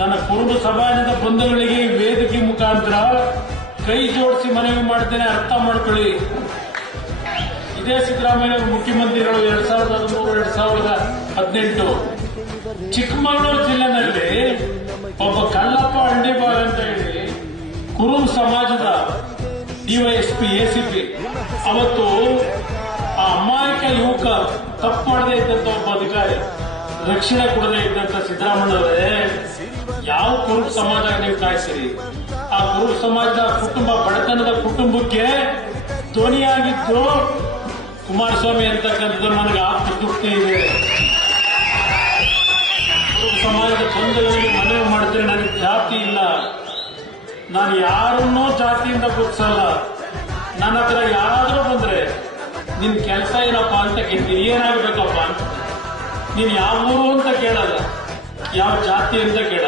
ನನ್ನ ಕುರುಬ ಸಮಾಜದ ಬಂಧುಗಳಿಗೆ ವೇದಿಕೆ ಮುಖಾಂತರ ಕೈ ಜೋಡಿಸಿ ಮನವಿ ಮಾಡ್ತೇನೆ, ಅರ್ಥ ಮಾಡ್ಕೊಳ್ಳಿ. ಇದೇ ಸಿದ್ದರಾಮಯ್ಯ ಮುಖ್ಯಮಂತ್ರಿಗಳು 2013-2018 ಚಿಕ್ಕಮಗಳೂರು ಜಿಲ್ಲೆನಲ್ಲಿ ಒಬ್ಬ ಕಲ್ಲಪ್ಪ ಅಂಡಿಬಾಗ್ ಅಂತ ಹೇಳಿ ಕುರುಬ ಸಮಾಜದ ಡಿವೈಎಸ್ಪಿ ಎಸಿಪಿ ಅವತ್ತು ಆ ಅಮಾಯಕ ಯುವಕ ತಪ್ಪು ಮಾಡದೇ ಇದ್ದಂತ ಒಬ್ಬ ಅಧಿಕಾರಿ ರಕ್ಷಣೆ ಕೊಡದೇ ಇದ್ದಂತ ಸಿದ್ದರಾಮಯ್ಯವರೇ, ಯಾವ ಕುರುಬ ಸಮಾಜ ನೀವು ಕಾಯಿಸಿರಿ? ಆ ಕುರುಬ ಸಮಾಜದ ಕುಟುಂಬ, ಬಡತನದ ಕುಟುಂಬಕ್ಕೆ ಧ್ವನಿಯಾಗಿದ್ದು ಕುಮಾರಸ್ವಾಮಿ ಅಂತಕ್ಕಂಥದ್ದು ನನಗೆ ಆತ್ಮತೃಪ್ತಿ ಇದೆ. ಕುರುಬ ಸಮಾಜದ ಬಂಧುಗಳಿಗೆ ಮನವಿ ಮಾಡ್ತಾರೆ, ನನಗೆ ಜಾತಿ ಇಲ್ಲ, ನಾನು ಯಾರನ್ನೂ ಜಾತಿಯಿಂದ ಗುರುತಿಸಲ್ಲ. ನನ್ನ ಹತ್ರ ಯಾರಾದ್ರೂ ಬಂದ್ರೆ ನಿನ್ ಕೆಲಸ ಏನಪ್ಪಾ ಅಂತ ಕೇಳ್ತೀನಿ, ಏನಾಗಬೇಕಪ್ಪ ಅಂತ. ನೀನ್ ಯಾವ ಊರು ಅಂತ ಕೇಳಲ್ಲ, ಯಾವ ಜಾತಿ ಅಂತ ಕೇಳಲ್ಲ.